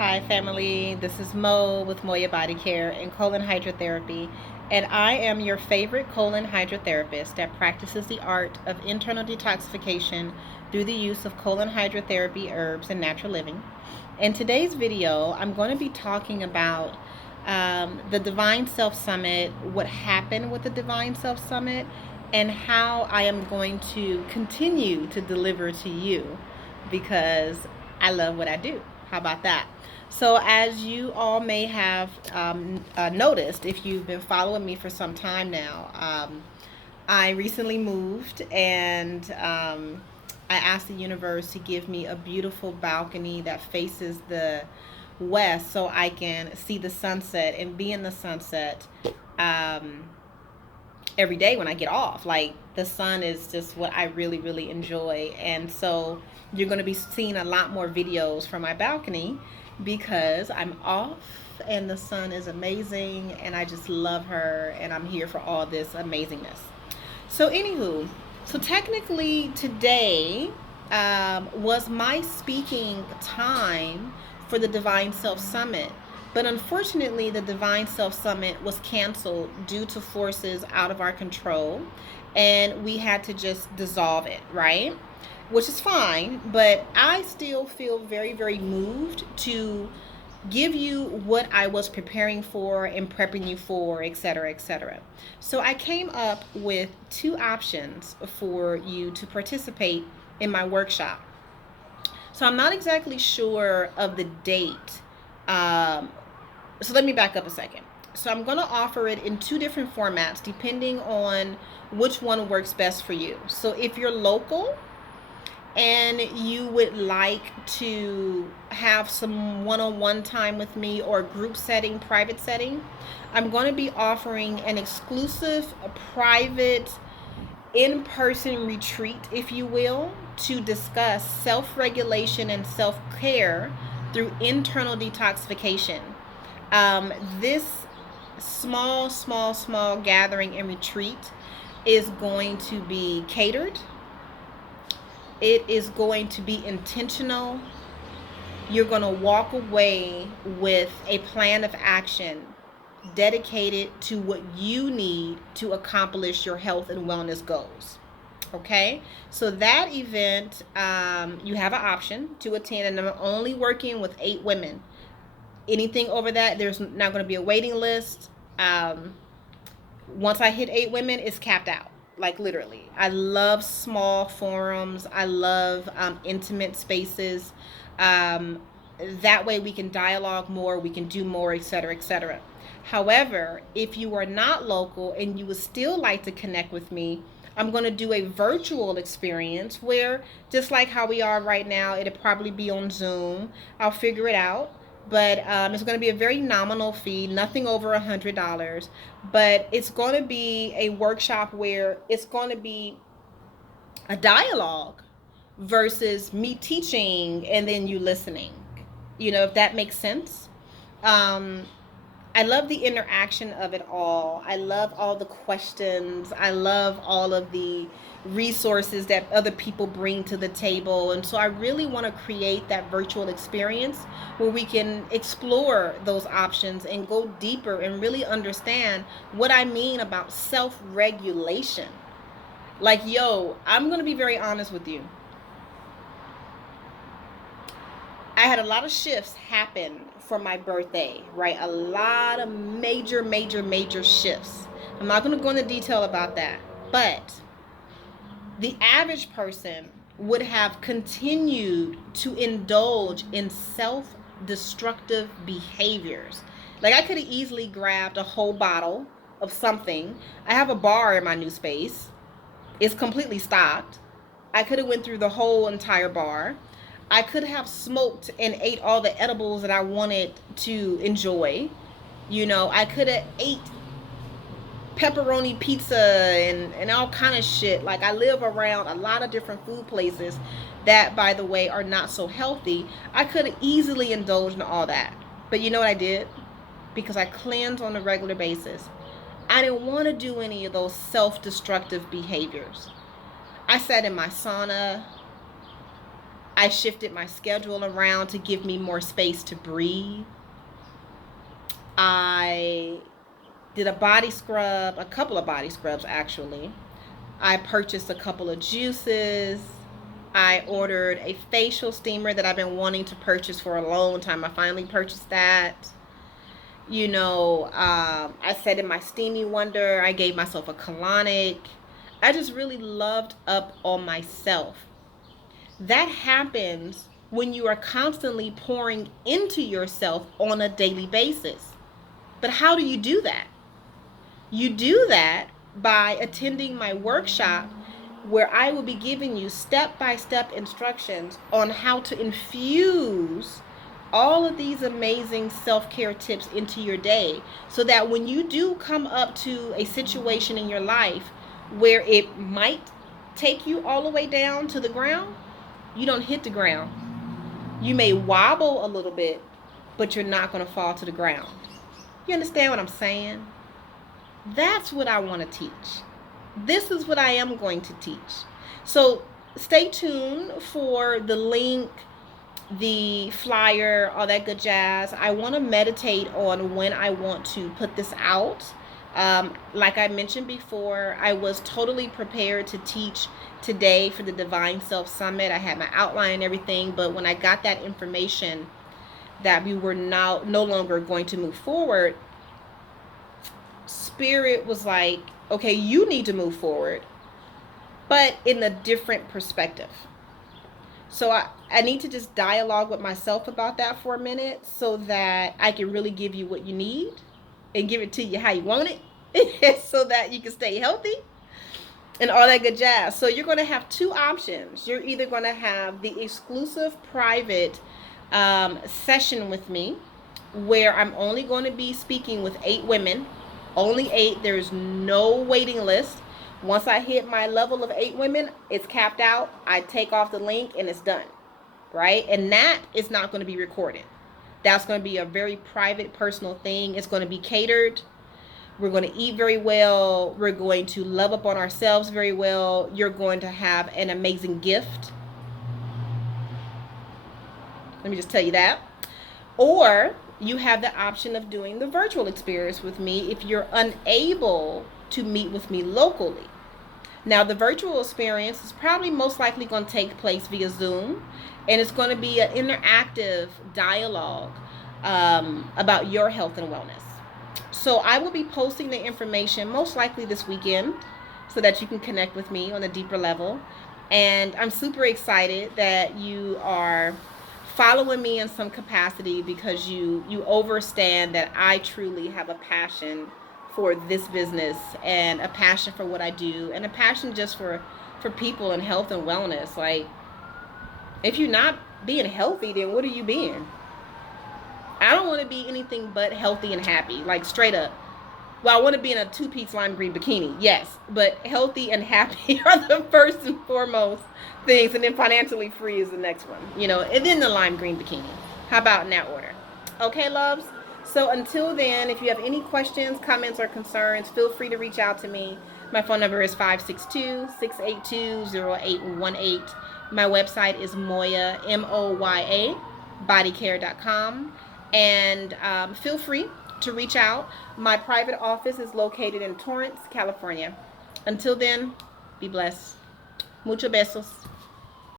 Hi family, this is Mo with Moya Body Care and Colon Hydrotherapy, and I am your favorite colon hydrotherapist that practices the art of internal detoxification through the use of colon hydrotherapy herbs and natural living. In today's video, I'm going to be talking about the Divine Self Summit, what happened with the Divine Self Summit, and how I am going to continue to deliver to you because I love what I do. How about that? So, as you all may have noticed, if you've been following me for some time now, I recently moved and I asked the universe to give me a beautiful balcony that faces the west so I can see the sunset and be in the sunset um, every day when I get off. Like, the sun is just what I really, really enjoy. And so you're going to be seeing a lot more videos from my balcony because I'm off and the sun is amazing and I just love her and I'm here for all this amazingness. So, anywho, so technically today was my speaking time for the Divine Self Summit. But unfortunately, the Divine Self Summit was canceled due to forces out of our control, and we had to just dissolve it, right? Which is fine, but I still feel very, very moved to give you what I was preparing for and prepping you for, etc., etc. So I came up with two options for you to participate in my workshop. So I'm not exactly sure of the date. Um, so let me back up a second. So I'm going to offer it in two different formats depending on which one works best for you. So if you're local and you would like to have some one-on-one time with me or group setting, private setting, I'm going to be offering an exclusive, private, in-person retreat, if you will, to discuss self-regulation and self-care through internal detoxification. This small gathering and retreat is going to be catered. It is going to be intentional. You're going to walk away with a plan of action dedicated to what you need to accomplish your health and wellness goals. Okay, so that event, you have an option to attend, and I'm only working with 8 women. Anything over that, there's not going to be a waiting list. Once I hit 8 women, it's capped out. Like, literally. I love small forums. I love intimate spaces. Um, that way we can dialogue more, we can do more, etc., etc. However, if you are not local and you would still like to connect with me, I'm going to do a virtual experience where, just like how we are right now, it'll probably be on Zoom. I'll figure it out. But it's going to be a very nominal fee, nothing over $100. But it's going to be a workshop where it's going to be a dialogue versus me teaching and then you listening. You know, if that makes sense. Um, I love the interaction of it all. I love all the questions. I love all of the resources that other people bring to the table. And so I really want to create that virtual experience where we can explore those options and go deeper and really understand what I mean about self-regulation. Like, yo, I'm going to be very honest with you. I had a lot of shifts happen for my birthday, right? A lot of major shifts. I'm not going to go into detail about that, but the average person would have continued to indulge in self-destructive behaviors. Like, I could have easily grabbed a whole bottle of something. I have a bar in my new space. It's completely stocked. I could have went through the whole entire bar. I could have smoked and ate all the edibles that I wanted to enjoy. You know, I could have ate pepperoni pizza and all kind of shit. Like, I live around a lot of different food places that, by the way, are not so healthy. I could have easily indulged in all that. But you know what I did? Because I cleanse on a regular basis. I didn't want to do any of those self-destructive behaviors. I sat in my sauna. I shifted my schedule around to give me more space to breathe. I did a body scrub, a couple of body scrubs actually. I purchased a couple of juices. I ordered a facial steamer that I've been wanting to purchase for a long time. I finally purchased that. I said in my Steamy Wonder, I gave myself a colonic. I just really loved up on myself. That happens when you are constantly pouring into yourself on a daily basis. But how do you do that? You do that by attending my workshop where I will be giving you step-by-step instructions on how to infuse all of these amazing self-care tips into your day so that when you do come up to a situation in your life where it might take you all the way down to the ground, you don't hit the ground. You may wobble a little bit, but you're not going to fall to the ground. You understand what I'm saying? That's what I want to teach. This is what I am going to teach. So stay tuned for the link, the flyer, all that good jazz. I want to meditate on when I want to put this out. Like I mentioned before, I was totally prepared to teach today for the Divine Self Summit. I had my outline and everything, but when I got that information that we were now no longer going to move forward, Spirit was like, okay, you need to move forward, but in a different perspective. So I need to just dialogue with myself about that for a minute so that I can really give you what you need and give it to you how you want it so that you can stay healthy and all that good jazz. So you're going to have two options. You're either going to have the exclusive private session with me where I'm only going to be speaking with 8 women, only 8. There's no waiting list. Once I hit my level of 8 women, it's capped out. I take off the link and it's done, right? And that is not going to be recorded. That's going to be a very private, personal thing. It's going to be catered. We're going to eat very well. We're going to love up on ourselves very well. You're going to have an amazing gift. Let me just tell you that. Or you have the option of doing the virtual experience with me if you're unable to meet with me locally. Now, the virtual experience is probably most likely going to take place via Zoom, and it's going to be an interactive dialogue about your health and wellness. So I will be posting the information most likely this weekend so that you can connect with me on a deeper level. And I'm super excited that you are following me in some capacity because you understand that I truly have a passion for this business and a passion for what I do and a passion just for people and health and wellness. Like, if you're not being healthy, then what are you being? I don't want to be anything but healthy and happy, like straight up. Well, I want to be in a 2-piece lime green bikini, yes, but healthy and happy are the first and foremost things, and then financially free is the next one, and then the lime green bikini. How about in that order? Okay, loves? So until then, if you have any questions, comments, or concerns, feel free to reach out to me. My phone number is 562-682-0818. My website is Moya, MOYA, bodycare.com. And feel free to reach out. My private office is located in Torrance, California. Until then, be blessed. Muchos besos.